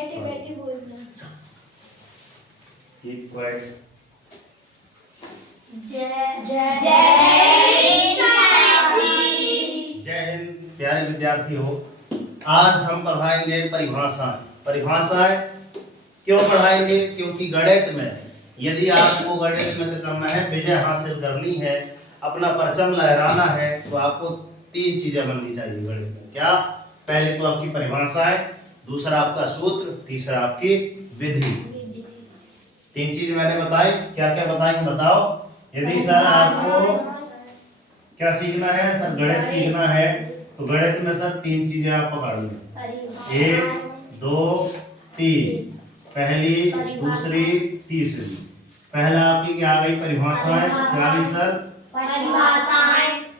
बैठे बैठे बोलना। Keep quiet. जय हिंद प्यारे विद्यार्थियों, आज हम पढ़ाएंगे परिभाषाएं। परिभाषाएं क्यों पढ़ाएंगे? क्योंकि गणित में यदि आपको गणित में करना है, विजय हासिल करनी है, अपना परचम लहराना है, तो आपको तीन चीजें बननी चाहिए गणित में। क्या? पहले तो आपकी परिभाषाएं, दूसरा आपका सूत्र, तीसरा आपकी विधि। तीन चीज मैंने बताई। क्या क्या बताई बताओ। यदि सर आपको क्या सीखना है? सर गणित सीखना है, तो गणित में सर तीन चीजें आप पकड़ लो। 1 2 3। पहली, दूसरी, तीसरी। पहला आपकी क्या आ गई? परिभाषाएं। क्या आ गई सर?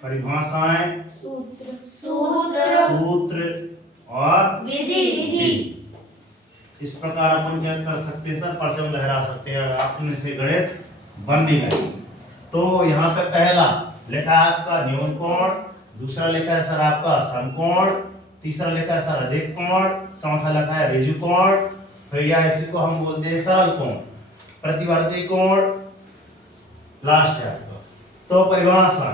परिभाषाएं, सूत्र और विधि। इस प्रकार अपन क्या कर सकते हैं सर? परचम लहरा सकते हैं। आपने से गणित बन नहीं गए। तो यहाँ पे पहला लिखा है आपका न्यून कोण, दूसरा लिखा है सर आपका समकोण, तीसरा लिखा है सर अधिक कोण, चौथा लिखा है ऋजु कोण, फिर या इसी को हम बोलते हैं सरल कोण, प्रतिवर्ती कोण, लास्ट है आपका। तो परिभाषा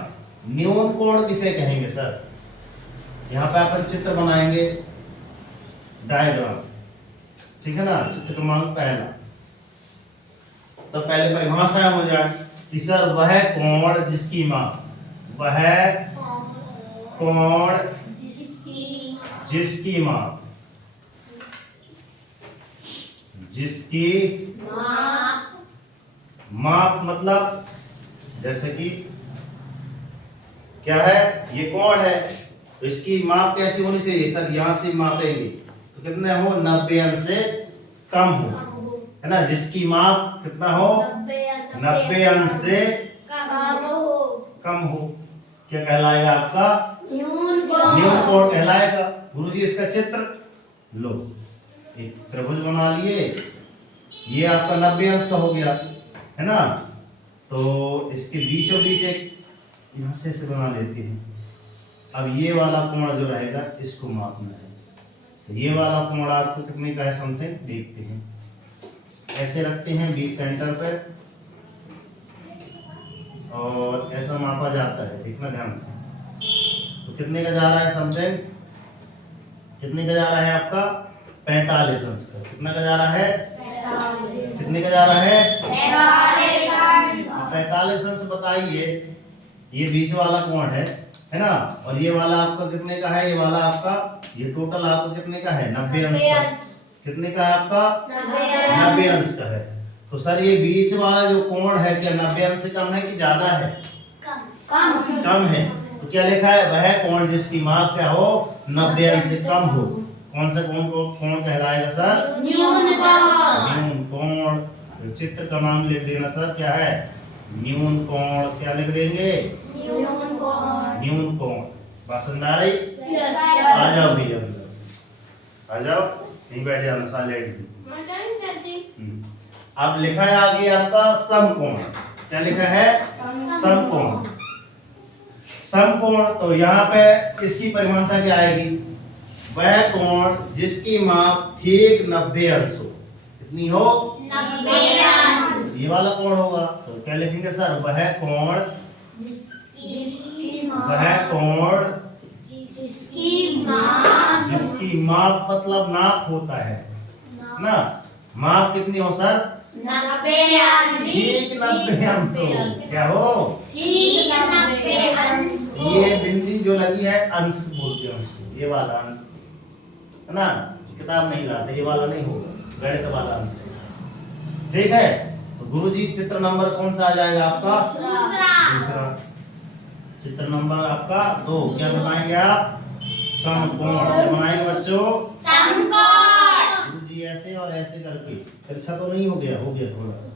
न्यून कोण किसे कहेंगे सर? यहाँ पे अपन चित्र बनाएंगे, डायग्राम, ठीक है ना? चित्र क्रमांक पहला। तो पहले परिभाषा हो जाए कि सर वह कोण जिसकी माप, वह कोण जिसकी माप, जिसकी माप मतलब जैसे कि क्या है? ये कोण है, तो इसकी माप कैसी होनी चाहिए सर? यहां से मापेंगे तो कितने हो? 90 अंश से कम हो, है ना? जिसकी माप कितना हो? 90 अंश से कम हो। क्या कहलाएगा आपका? न्यून कोण कहलाएगा। गुरुजी इसका चित्र लो, एक त्रिभुज बना लिए, ये आपका 90 अंश का हो गया, है ना? तो इसके बीचों बीच एक यहां से बना लेते हैं। अब ये वाला कोण जो रहेगा इसको मापना है, तो ये वाला कोण आपको कितने का है समथिंग देखते हैं। ऐसे रखते हैं 20 सेंटर पे और ऐसा मापा जाता है, देखना ध्यान से। तो कितने का जा रहा है समथिंग? कितने का जा रहा है आपका? 45 अंश का। कितना का जा रहा है? कितने का जा रहा है? 45 अंश। बताइए, ये बीच वाला कोण है ना? और ये वाला आपका कितने का है? ये वाला आपका, ये टोटल आपका कितने का है? 90 अंश का। कितने का है आपका? 90 अंश का है। तो सर ये बीच वाला जो कोण है, क्या 90 अंश से कम है कि ज्यादा है? कम है। तो क्या लिखा है? वह कोण जिसकी माप क्या हो? 90 अंश से कम हो। कौन सा कोण को कोण कहलाएगा सर? न्यून कोण। तो चित्र का नाम लिख देना सर, क्या है? न्यून कोण। क्या लिख देंगे? न्यून कोण। बात समझ आ रही? आ जाओ भैया, आ जाओ, नहीं बैठ जाना साइलेंट। अब लिखा है आगे आपका समकोण। क्या लिखा है? समकोण। समकोण, तो यहाँ पे इसकी परिभाषा क्या आएगी? वह कोण जिसकी माप ठीक 90 अंश हो। कितनी हो? 90 अंश। ये वाला कोण होगा, तो क्या लिखेंगे सर? वह कोण जिसकी माप मतलब नाप होता है ना? माप कितनी हो सर? 90 अंश। ठीक 90 अंश हो। क्या हो? ठीक 90 अंश। ये बिंदी जो लगी है अंश बोलते हैं उसको, ये वाला अंश, है ना? किताब नहीं लाते, ये वाला नहीं होगा, गणित वाला अंश है। ठीक है? तो गुरुजी चित्र नंबर कौन सा आ जाएगा आपका? दूसरा। चित्र नंबर आपका 2। क्या बनाएंगे आप? समकोण। क्या बनाएंगे बच्चों? समकोण। गुरुजी ऐसे और ऐसे करके। अच्छा तो नहीं हो गया? हो गया थोड़ा सा।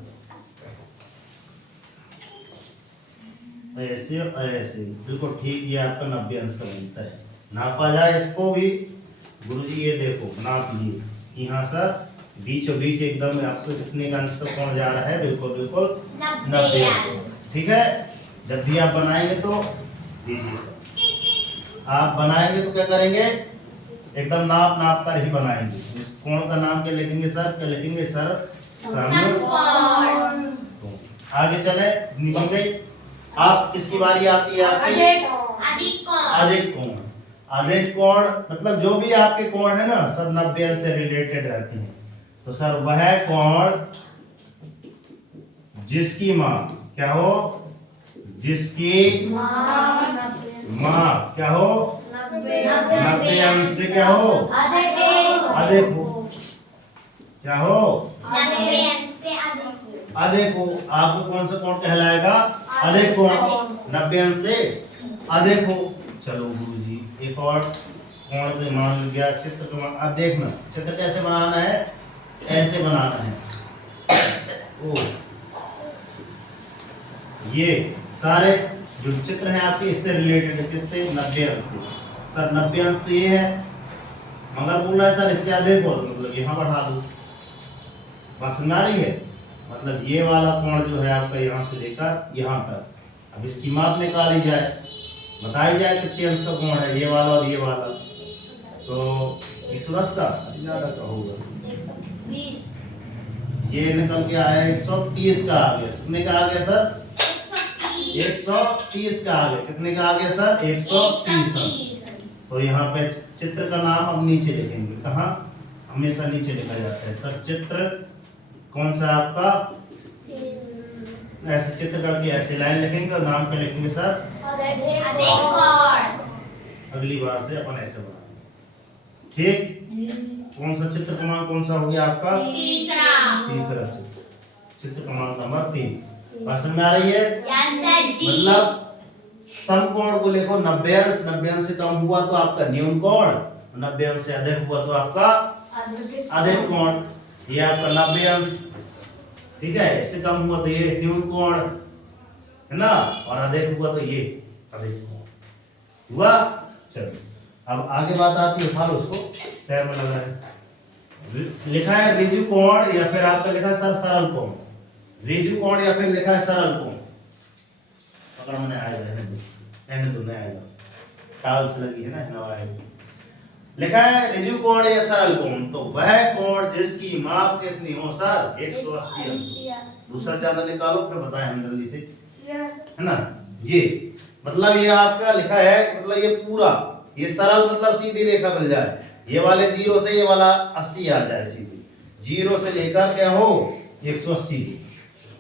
ऐसे और ऐसे बिल्कुल ठीक। ये आपका 90 अंश का बनता है। नापा जाए इसको भी। गुरुजी ये देखो नाप लिए कि हाँ सर बीचों बीच एकदम आपको कितने का अंश का कोण जा रहा है? बिल्कुल बिल्कुल 90 अंश। ठीक है? जब भी आप बनाएंगे तो दीजिए सर। आप बनाएंगे तो क्या करेंगे? एकदम नाप नाप कर ही बनाएंगे। इस कोण का नाम क्या लिखेंगे सर? क्या लिखेंगे सर? समकोण। आगे चले, इतनी बन गई। आप किसकी बारी आती है? आपकी अधिक कोण। अधिक कोण मतलब जो भी आपके कोण है ना सब 90 अंश से रिलेटेड रहती हैं। तो सर वह कोण जिसकी माप क्या हो? जिसकी माप क्या हो? 90 अंश से क्या हो? अधिक हो। क्या हो? अधिक हो। आपको कौन सा कोण कहलाएगा? अधिक कोण। 90 अंश से अधिक हो। चलो गुरुजी एक और कोण के मान लिया गया, चित्र का मान। अब देखना चित्र कैसे बनाना है, ऐसे बनाना है। ओ ये सारे जो चित्र हैं आपके इससे रिलेटेड है, किससे? 90 अंश से। सर 90 अंश तो ये है, मगर बोल रहा है सर इससे अधिक हो, मतलब यहाँ बढ़ा दो। बात समझ आ रही है? मतलब ये वाला कोण जो है आपका यहाँ से लेकर यहाँ तक, अब इसकी माप निकाली जाए, बताई जाए कितने अंश का कोण है ये वाला और ये वाला। तो 110 का ज्यादा का होगा, ये निकल के आया 130 का आ गया। कितने का आ गया सर? 130 का आ गया। कितने का आ गया सर? 130। तो यहाँ पे चित्र का नाम अब नीचे लिखेंगे। कहाँ? हमेशा नीचे लिखा जाता है सर। चित्र कौन सा आपका? ऐसे चित्र करके ऐसे लाइन लिखेंगे और नाम पे लिखेंगे सर अगली बार से अपन ऐसे बनाएंगे। ठीक? कौन सा चित्र क्रमांक कौन सा हो गया आपका? तीसरा चित्र। चित्र क्रमांक नंबर 3। बात समझ में आ रही है? मतलब समकोण को लिखो 90 अंश। 90 अंश से कम हुआ तो आपका न्यून कोण, 90 अंश से अधिक हुआ तो आपका अधिक कोण। ये आपका 90 अंश, ठीक है। इससे कम हुआ तो ये न्यून कोण है ना, और अधिक हुआ तो ये अधिक कोण हुआ। चलो अब आगे बात आती है, उठा लो उसको, पैर में लगा है। लिखा है ऋजु कोण या फिर आपका लिखा है सर सरल कोण। ऋजु कोण या फिर लिखा है सरल कोण। पकड़ मैंने आएगा, रहने दो नहीं आएगा, टाल से लगी है ना, हवा आएगी। लिखा है ऋजु कोण या सरल कोण, तो वह कोण जिसकी माप कितनी हो सर? 180 अंश। दूसरा चांदा निकालो फिर बताएं हम जल्दी से, है ना। ये मतलब ये आपका लिखा है, मतलब ये पूरा ये सरल मतलब सीधी रेखा बन जाए, ये वाले 0 से ये वाला 80 आ जाए सीधी, 0 से लेकर क्या हो 180।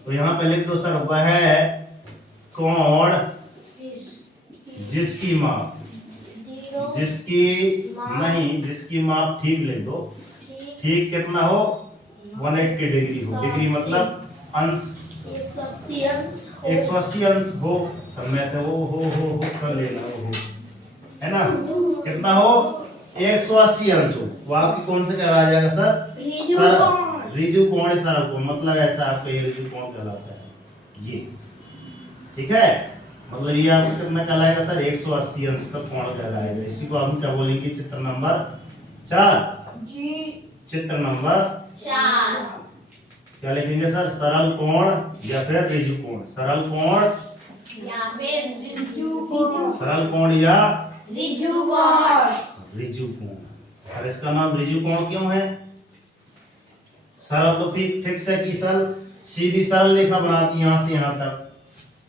तो यहाँ पे लिख दो सर वह कोण जिसकी माप, जिसकी नहीं, जिसकी माप ठीक लिख दो, ठीक कितना हो 180 डिग्री हो। डिग्री मतलब अंश, 180 अंश हो। सब में से हो कर लेना हो, है ना। कितना हो? 180 अंश हो। वो आपकी कौन से कहलाया जाएगा सर? ऋजु कोण सरल कोण, मतलब ऐसा आपका ये ऋजु कोण कहलाता है ये, ठीक है। मतलब ये आपको कितना कहलाएगा सर? 180 अंश का कोण कहलाएगा। इसी को हम क्या बोलेंगे? चित्र नंबर 4 जी। चित्र नंबर 4 क्या लिखेंगे सर? सरल कोण या फिर ऋजु कोण। सरल कोण या फिर ऋजु कोण। सरल कोण या ऋजु कोण। ऋजु कोण। और इसका नाम ऋजु कोण क्यों है? सरल तो ठीक से की सरल सीधी सरल रेखा बनाती है यहाँ से यहाँ तक,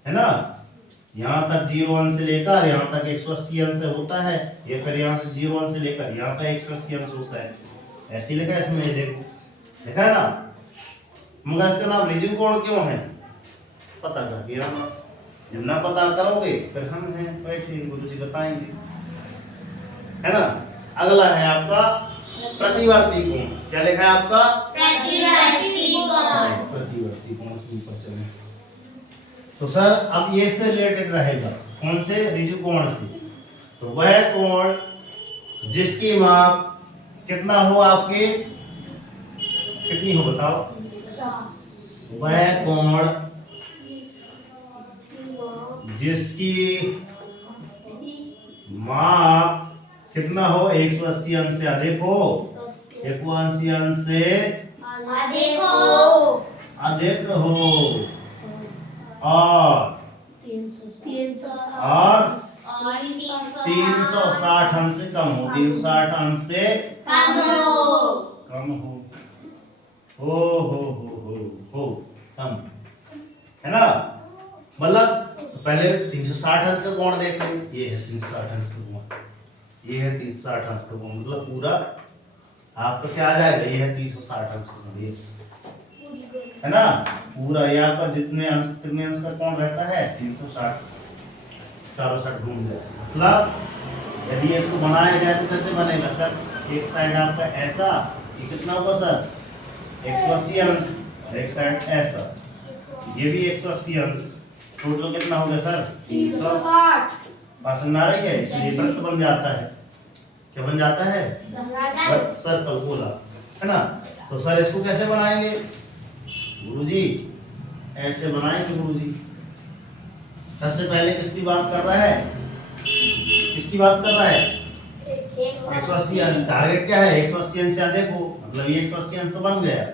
है ना। यहाँ तक 0 अंश से लेकर यहाँ तक 180 अंश होता है, ये फिर यहाँ से 0 अंश से लेकर यहाँ तक 180 अंश होता है। ऐसे लिखा है इसमें, देखो लिखा है ना। मगर इसका नाम ऋजु कोण क्यों है? पता करके आना। जब ना पता करोगे फिर हम हैं बैठे गुरु जी बताएंगे, है ना। अगला है आपका प्रतिवर्ती कोण। क्या लिखा है आपका? प्रतिवर्ती कोण। प्रतिवर्ती कोण के ऊपर चले तो सर अब ये से रिलेटेड रहेगा, कौन से? ऋजु कोण से। तो वह कोण जिसकी माप कितना हो आपके, कितनी हो बताओ? वह कोण जिसकी माप कितना हो? 180 अंश से अधिक हो, 180 अंश से अधिक हो और 360 अंश से कम हो, 360 अंश से कम हो। कम हो कम, है ना। मतलब पहले 360 अंश का कोण देख लें, ये है 360 अंश का कोण, ये है 360 अंश का कोण, मतलब पूरा आपका क्या आ जाएगा, ये है 360 अंश का कोण, ये है ना। पूरा यहाँ पर जितने अंश कितने अंश का कोण रहता है 360, चारों साइड घूम जाए। मतलब यदि इसको बनाया जाए तो कैसे बनेगा सर, एक साइड आपका ऐसा, ये कितना होगा सर 180 अंश, और एक साइड ऐसा, ये भी 180 अंश, टोटल कितना हो गया सर 360। बात समझ में आ रही है, इसलिए वृत्त बन जाता है, क्या बन जाता है वृत्त, सर्कल, गोला, है ना। तो सर इसको कैसे बनाएंगे गुरुजी, ऐसे बनाएंगे गुरुजी। सबसे पहले किसकी बात कर रहा है, किसकी बात कर रहा है 180 अंश, टारगेट क्या है 180 अंश से देखो, मतलब ये 180 अंश तो बन गया।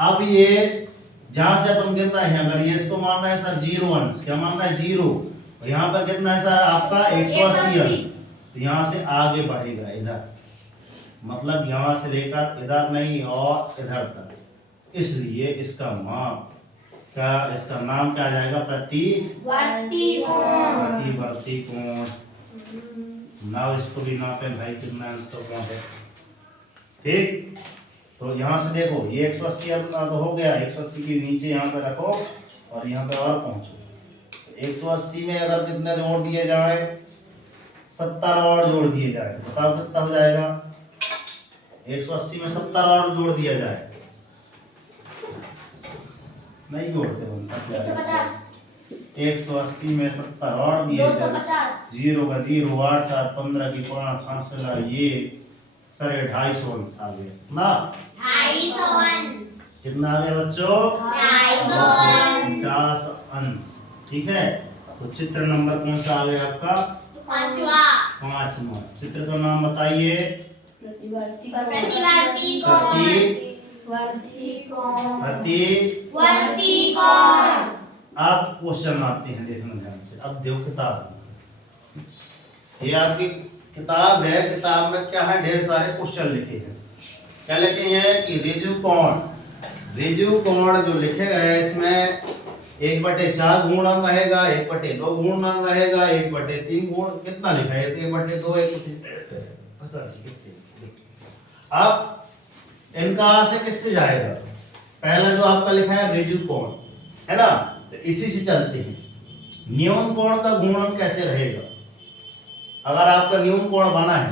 अब ये जहां से अपन गिर रहे हैं, अगर ये इसको मान रहे हैं सर 0 अंश, क्या मान रहा है 0, और यहाँ पर कितना है सर आपका 180 अंश, तो यहाँ से आगे बढ़ेगा इधर, मतलब यहाँ से लेकर इधर नहीं और इधर तक, इसलिए इसका माप क्या, इसका नाम क्या आ जाएगा प्रतिवर्ती कोण, प्रतिवर्ती कोण। ना इसको भी नापे भाई कितना अंश का कोण है, ठीक। तो यहाँ से देखो ये 180 अपना तो हो गया, 180 के नीचे यहाँ पे रखो और यहाँ पे और पहुंचो। 180 में अगर कितने जोड़ दिए जाए 70 और जोड़ दिए जाए, बताओ कितना हो जाएगा 180 में 70 और जोड़ दिया जाए, नहीं जोड़ते बनता क्या 180 में 70 और दिए जाए, 0 का 0, 8 7 15 की 5 5 से ला ये सर 250 अंश आ गए ना, 250 अंश, कितना आ गया बच्चों 50 अंश, ठीक है। तो चित्र नंबर कौन सा आ गया आपका पांचवा। चित्र का नाम बताइए प्रतिवर्ती कोण। आप क्वेश्चन आते हैं, देखना ध्यान से। अब देखो किताब, ये आपकी किताब है, किताब में क्या है ढेर सारे क्वेश्चन लिखे हैं। क्या लिखे हैं कि रिजु कोण जो लिखे गए इसमें 1/4 गुणन रहेगा, 1/2 गुणन रहेगा, 1/3 गुण, कितना लिखा है 1/2 पता नहीं कितने। अब इनका से किससे जाएगा, पहला जो आपका लिखा है रिजु कोण है ना, तो इसी से चलते हैं। न्यून कोण का गुणन कैसे रहेगा, अगर आपका न्यून कोण बना है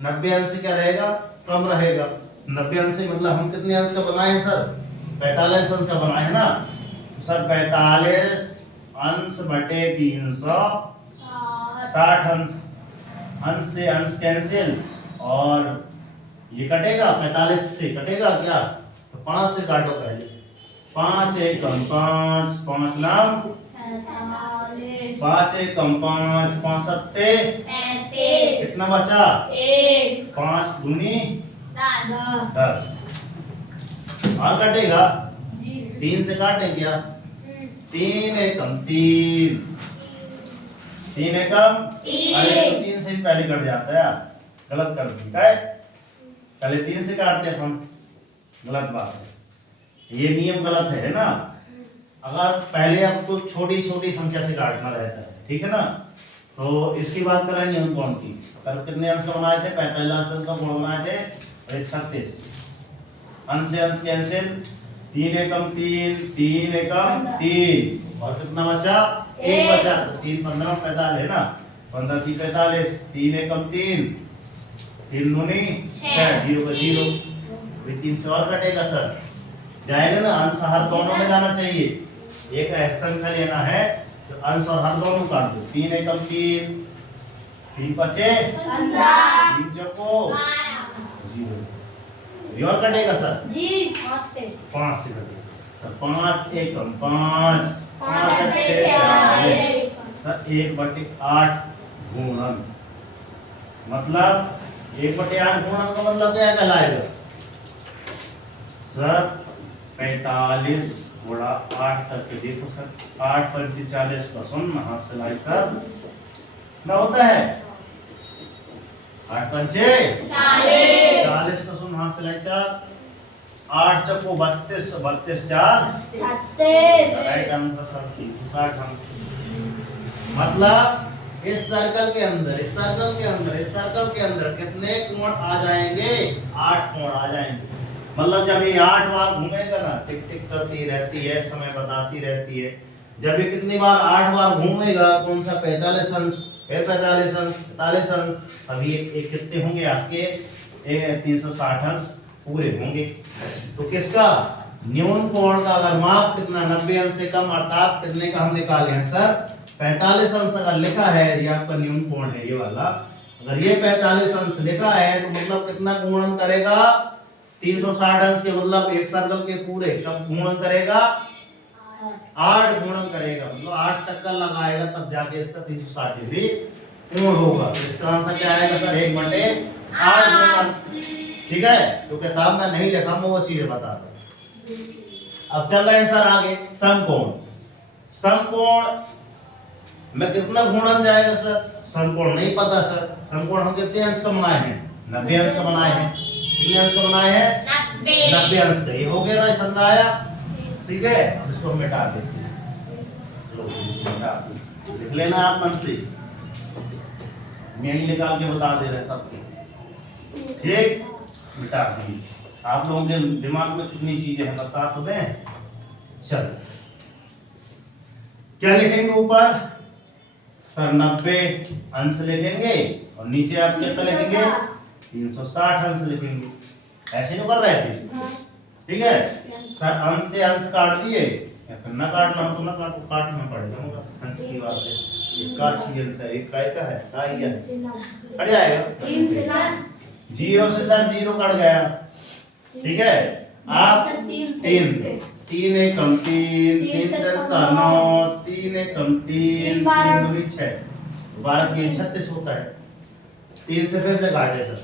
90 अंश से क्या रहेगा कम रहेगा, 90 अंश से मतलब हम कितने अंश का बनाए हैं सर 45 अंश का बनाए है ना, तो सर 45 अंश बटे 360 अंश, अंश से अंश कैंसिल और ये कटेगा 45 से कटेगा क्या, तो 5 से काटो पहले, 5 1 कम 5, 5 नाम 5 1 कम 5, 5 सत्ते 35, कितना बचा 1 5 दूनी 10, 10 और कटेगा 3 से काटें क्या, 3 1 कम 3, 3 1 कम, अरे तो 3 से भी पहले कट जाता है यार, गलत कर दिया है, पहले 3 से काटते हैं हम, गलत बात है, ये नियम गलत है ना। अगर पहले आपको छोटी छोटी संख्या से काटना रहता है, ठीक है ना। तो इसकी बात कर रहे हैं न्यून कोण की, कल कितने अंश का बनाए थे 45 अंश का कोण बनाए थे, और 36 अंश से अंश कैंसिल, 3 एकम 3, 3 एकम 3 और कितना बचा 1 बचा, 3 15 45 है ना, 15 3 45, 3 एकम 3, 3 दूनी 6, 0 का 0, 3 से और कटेगा सर, जाएगा ना, अंश हर दोनों में जाना चाहिए, एक ऐसा संख्या लेना है तो अंश और हर दोनों काट दो, 3 एकम 3, 3 पचे 15, 3 चौको 0, ये और कटेगा सर जी 5 से 5 से कटेगा सर, 5 एकम 5, 5 अट्ठे 40 सर 1/8 गुणन, मतलब 1/8 गुणन का मतलब क्या कहलाएगा सर 45 गुणा 8 तक के, देखो सर 8 × 40 का 0 हाथ से लाई सर कितना होता है 8 पंचे 40 का सुन हाथ से लाई 4 8 चक्को 32 32 4 36 राइट आंसर सर 360 हम मतलब इस सर्कल के अंदर कितने कोण आ जाएंगे 8 कोण आ जाएंगे। मतलब जब ये 8 बार घूमेगा ना टिक टिक करती रहती है समय बताती रहती है। जब ये कितनी बार 8 बार घूमेगा कौन सा 45 अंश फिर 45 अंश 45 अंश अभी एक कितने होंगे आपके 360 अंश पूरे होंगे। तो किसका न्यून कोण का अगर माप कितना 90 अंश से कम अर्थात कितने का हम निकाले हैं सर 45 अंश अगर लिखा है ये आपका न्यून कोण है ये वाला। अगर ये 45 अंश लिखा है तो मतलब कितना गुणन करेगा 360 अंश के मतलब एक सर्कल के पूरे कब गुणन करेगा 8 गुणन करेगा मतलब 8 चक्कर लगाएगा तब जाके इसका 360 डिग्री कोण होगा। तो इसका आंसर क्या आएगा सर 1/8 गुणन। ठीक है तो किताब में नहीं लिखा मैं वो चीजें बता दूं। अब चल रहे हैं सर आगे समकोण। समकोण में कितना गुणन जाएगा सर समकोण नहीं पता सर। समकोण हम कितने अंश का बनाए हैं 90 अंश का बनाए हैं। कितने अंश का बनाए हैं 90 अंश का। ये हो गया ना समझ आया ठीक है। अब इसको हम मिटा देते हैं चलो इसको मिटा दो लिख लेना आप मन से मैं ही निकाल के बता दे रहे सबको ठीक मिटा दी। आप लोगों के दिमाग में कितनी चीजें हैं बता तो दें। चल क्या लिखेंगे ऊपर सर 90 अंश लिखेंगे और नीचे आप कितना लिखेंगे 360 अंश लिखेंगे। ऐसे नहीं कर रहे थे ठीक है सर अंश से अंश काट दिए या फिर ना काटना तो ना काटो काटना पड़ेगा मगर अंश की बात है एक का छी अंश है एक का है का ही है कट जाएगा 3 से सर 0 से सर 0 कट गया ठीक है। आप 3 एक कम 3 का 9 3 एक कम 3 2 6 12 3 36 होता है। 3 से फिर से काटे सर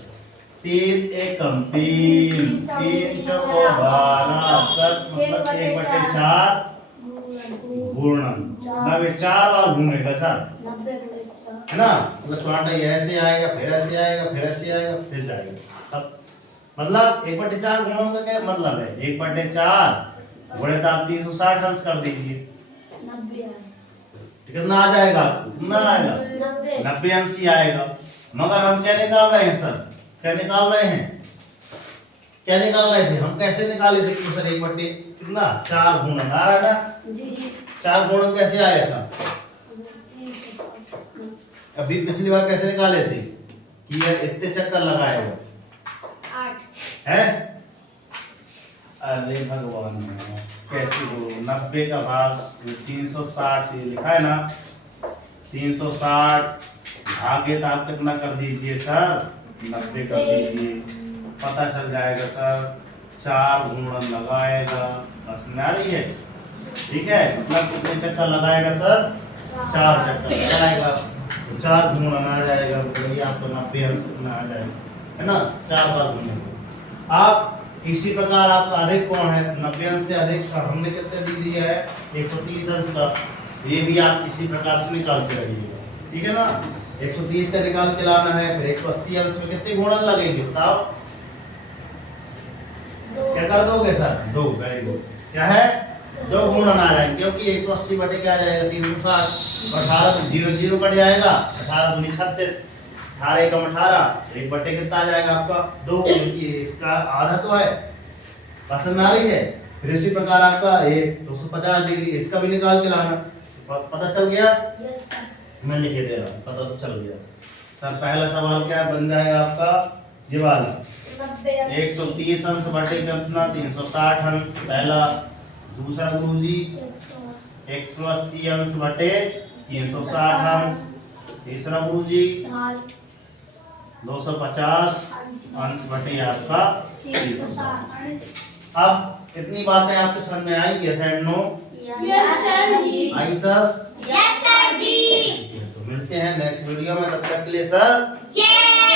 3 एक कम 3 3 चौको 12 सर मतलब 1/4 गुणन मतलब 4 बार घूमेगा सर है ना। मतलब कांटा ऐसे आएगा फिर ऐसे आएगा फिर ऐसे आएगा फिर जाएगा। अब मतलब 1/4 गुणन का क्या मतलब है 1/4 गुणित आप 360 अंश कर दीजिए 90 कितना आ जाएगा आपको कितना आएगा 90 अंश ही आएगा। मगर हम क्या निकाल रहे हैं सर क्या निकाल रहे थे हम कैसे निकाले थे कि सर 1 कितना 4 गुणन आ रहा था जी 4 गुणन कैसे आया था अभी पिछली बार कैसे निकाले थे कि ये इतने चक्कर लगाएगा 8 है। अरे भगवान कैसे हो 90 का भाग 360 लिखा है ना 360 भागे तो आप कितना कर दीजिए सर 90 कर दीजिए पता चल जाएगा सर 4 गुणन लगाएगा बस में आ रही है ठीक है। मतलब कितने चक्कर लगाएगा सर 4 चक्कर लगाएगा तो 4 गुणन आ जाएगा तो ये आपको 90 अंश कितना आ जाएगा है ना 4 बार गुणन। आप इसी प्रकार आपका अधिक कोण है 90 अंश से अधिक का हमने कितने दे दिया है 130 अंश का ये भी आप इसी प्रकार से निकालते रहिएगा ठीक है ना। 130 का निकाल के लाना है फिर 180 अंश में कितने गुणन लगेंगे बताओ क्या कर दोगे सर 2 वेरी गुड क्या है 2 गुणन आ जाएंगे क्योंकि 180 बटे क्या आ जाएगा 360 18 तो 0 0 कट जाएगा 18 दूनी 36 18 एकम 18 1 बटे कितना आ जाएगा आपका 2 क्योंकि इसका आधा तो है पसंद आ रही है। फिर इसी प्रकार आपका ये 250 डिग्री इसका भी निकाल के लाना पता चल गया यस सर मैं लिख दे रहा हूँ पता तो चल गया सर। पहला सवाल क्या बन जाएगा आपका ये वाला 130 अंश बटे कितना 360 अंश पहला। दूसरा गुरुजी 180 अंश बटे 360 अंश। तीसरा गुरुजी 250 अंश बटे आपका 360। अब इतनी बातें आपके समझ में आई yes and no I sir yes sir ji तो मिलते हैं नेक्स्ट वीडियो में तब तक के लिए सर जय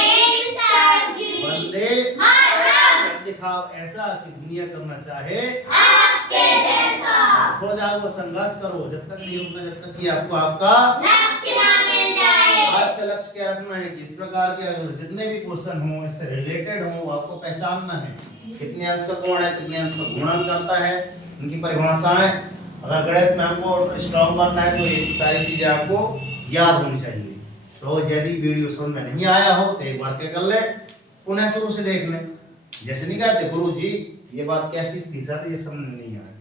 हिंद सर जी वंदे मातरम। दिखाओ ऐसा कि दुनिया करना चाहे आपके जैसा हो जाओ वो संघर्ष करो जब तक नहीं होगा जब तक कि आपको आपका लक्ष्य ना मिल जाए। आज का लक्ष्य क्या रखना है कि इस प्रकार के जितने भी क्वेश्चन हो इससे रिलेटेड हो आपको पहचानना है। कितने अंश का कोण है, कितने अंश का गुणन करता है, उनकी परिभाषाएं। अगर गणित में हमको स्ट्रॉन्ग बनना है तो ये सारी चीजें आपको याद होनी चाहिए। तो यदि वीडियो समझ में नहीं आया हो तो एक बार क्या कर ले, पुनः शुरू से देख लें। जैसे नहीं कहते गुरु जी ये बात कैसी थी सर, ये समझ में नहीं आया,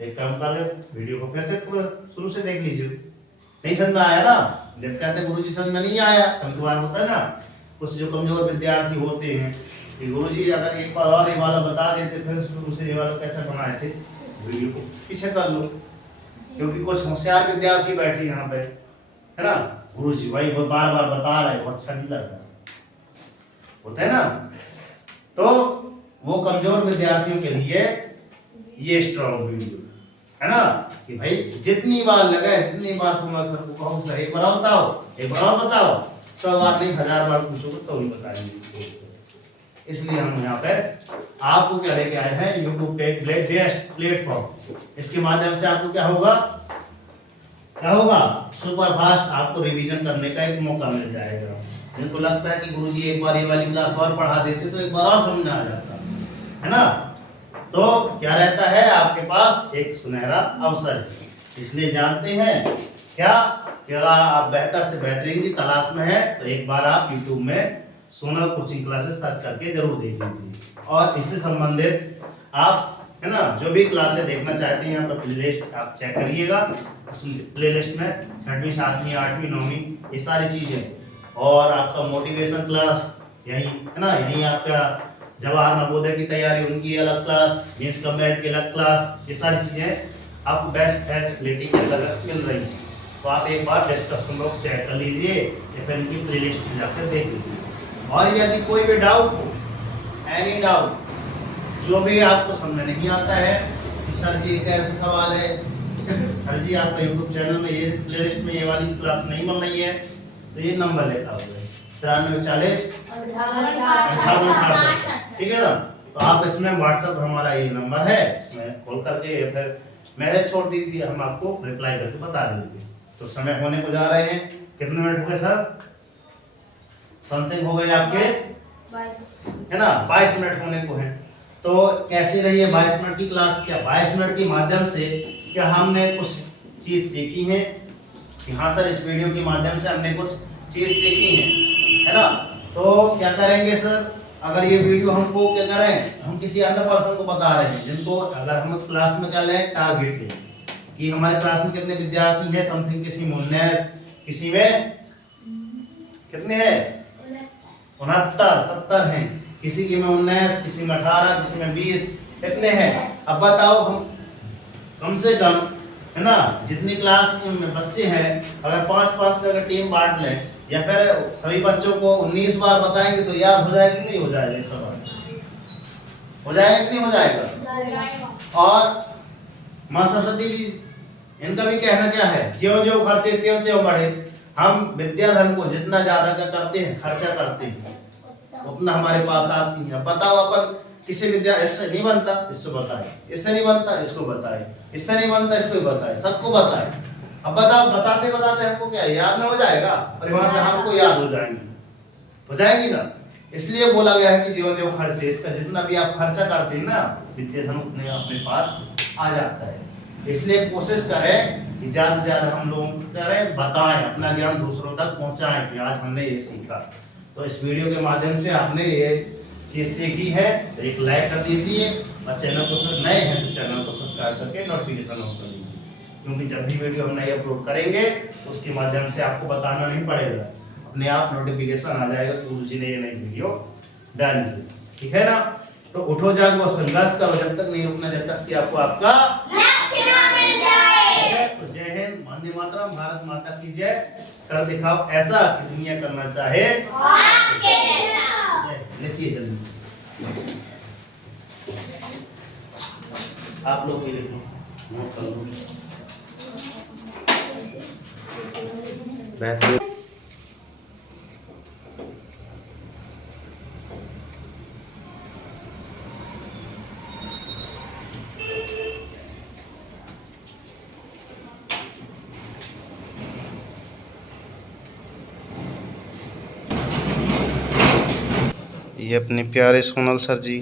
एक काम कर ले वीडियो को फिर से शुरू से देख लीजिए। नहीं समझ में आया ना, जब कहते हैं गुरु जी समझ में नहीं आया, कभी कभार होता है ना कुछ जो कमजोर विद्यार्थी होते हैं कि गुरु जी अगर एक बार और ये वाला बता देते फिर शुरू से ये वाला कैसे बनाए थे, वीडियो को पीछे कर लो। क्योंकि कुछ होशियार विद्यार्थी बैठे यहाँ पे है ना, गुरु जी वही बार बार बता रहे, वो अच्छा नहीं लग रहा होता है ना। तो वो कमजोर विद्यार्थियों के लिए ये स्ट्रॉन्ग वीडियो है ना, कि भाई जितनी बार लगे जितनी बार सुनो सर को कहो सर एक बार बताओ, एक बार बताओ, 100 बार नहीं 1000 बार पूछोगे तो भी बताएंगे। इसलिए हम यहाँ पे आपको क्या लेके आए हैं, यूट्यूब पे बेस्ट प्लेटफॉर्म। इसके माध्यम से आपको क्या होगा, क्या होगा, सुपर फास्ट आपको रिवीजन करने का एक मौका मिल जाएगा। जिनको लगता है कि गुरुजी एक बार ये वाली क्लास और पढ़ा देते तो एक बार और समझ में आ जाता है ना, तो क्या रहता है आपके पास एक सुनहरा अवसर है। इसलिए जानते हैं क्या कि अगर आप बेहतर से बेहतरीन की तलाश में है तो एक बार आप YouTube में सोनल कोचिंग क्लासेस सर्च करके जरूर देख लीजिए। और इससे संबंधित आप है ना जो भी क्लासेस देखना चाहते हैं यहाँ पर प्लेलिस्ट आप चेक करिएगा। प्लेलिस्ट में 6वीं 7वीं 8वीं 9वीं ये सारी चीजें, और आपका मोटिवेशन क्लास यही है ना, यही आपका जवाहर नवोदय की तैयारी उनकी अलग क्लास, जींस कम्बैट की अलग क्लास, ये सारी चीजें आपको बेस्ट फैसिलिटी के अंतर्गत मिल रही है। तो आप एक बार डिस्क्रिप्शन बॉक्स चेक कर लीजिए या फिर इनकी प्लेलिस्ट में जाकर देख लीजिए। और यदि कोई भी डाउट हो, एनी डाउट, जो भी आपको समझ में नहीं आता है कि सर जी एक ऐसा सवाल है, सर जी आपका यूट्यूब चैनल में ये प्लेलिस्ट में ये वाली क्लास नहीं मिल रही है, तो ये नंबर लिखा हुआ है 9340 5867, ठीक है ना। तो आप इसमें व्हाट्सएप हमारा ये नंबर है, इसमें कॉल करके या फिर मैसेज छोड़ दीजिए, हम आपको रिप्लाई करके बता देंगे। तो समय होने को जा रहे हैं, कितने मिनट हो गए सर, समथिंग हो गए आपके है ना 22 मिनट होने को है। तो कैसी रही है 22 मिनट की क्लास, क्या 22 मिनट के माध्यम से क्या हमने कुछ चीज सीखी है कि हाँ सर इस वीडियो के माध्यम से हमने कुछ चीज सीखी है ना। तो क्या करेंगे सर, अगर ये वीडियो हमको क्या करें, हम किसी अन्य पर्सन को बता रहे हैं जिनको अगर हम क्लास में क्या लें टारगेट लें कि हमारे क्लास में कितने विद्यार्थी हैं, समथिंग किसी में 19, किसी में कितने हैं 69 70 हैं, किसी के में 19, किसी में 18, किसी में 20, कितने हैं। अब बताओ हम कम से कम है ना जितनी क्लास में बच्चे हैं अगर 5-5 का टीम बांट लें या फिर सभी बच्चों को 19 बार बताएंगे तो याद हो जाएगा कि नहीं हो जाएगा, ये सवाल हो जाएगा कि नहीं हो जाएगा। और मां सरस्वती जी इनका भी कहना क्या है, ज्यों ज्यों खर्चे त्यों त्यों बढ़े। हम विद्याधन को जितना ज्यादा क्या करते हैं खर्चा करते हैं उतना हमारे पास आती है। बताओ अपन किसी विद्या इससे नहीं बनता इसको बताए, इससे नहीं बनता इसको बताए, इससे नहीं बनता इसको बताए, सबको बताए। अब बताओ बताते बताते हमको क्या याद में हो जाएगा, परिभाषा हमको याद हो जाएंगी, हो जाएंगी ना। इसलिए बोला गया है कि जो जो खर्चे, इसका जितना भी आप खर्चा करते हैं ना विद्याधन उतने अपने पास आ जाता है। इसलिए कोशिश करें कि ज्यादा से ज्यादा हम लोग करें बताएं, अपना ज्ञान दूसरों तक पहुंचाएं कि आज हमने ये सीखा। तो इस वीडियो के माध्यम से आपने ये चीज सीखी है तो एक लाइक कर दीजिए और चैनल को नए हैं तो चैनल को सब्सक्राइब करके नोटिफिकेशन ऑन कर लीजिए, क्योंकि जब भी वीडियो हम नई अपलोड करेंगे तो उसके माध्यम से आपको बताना नहीं पड़ेगा, अपने आप नोटिफिकेशन आ जाएगा कि गुरुजी ने ये नई वीडियो डाली है, ठीक है ना। तो उठो जागो संघर्ष करो, जब तक नहीं रुकना जब तक कि आपको आपका लक्ष्य न मिल जाए। तो जय हिंद, वंदे मातरम, भारत माता की जय। कर दिखाओ ऐसा कि दुनिया करना चाहे आपके जैसा। लिखिए जल्दी से, आप लोग भी लिखो, नोट कर लो। बेहतरीन। ये अपने प्यारे सोनल सर जी।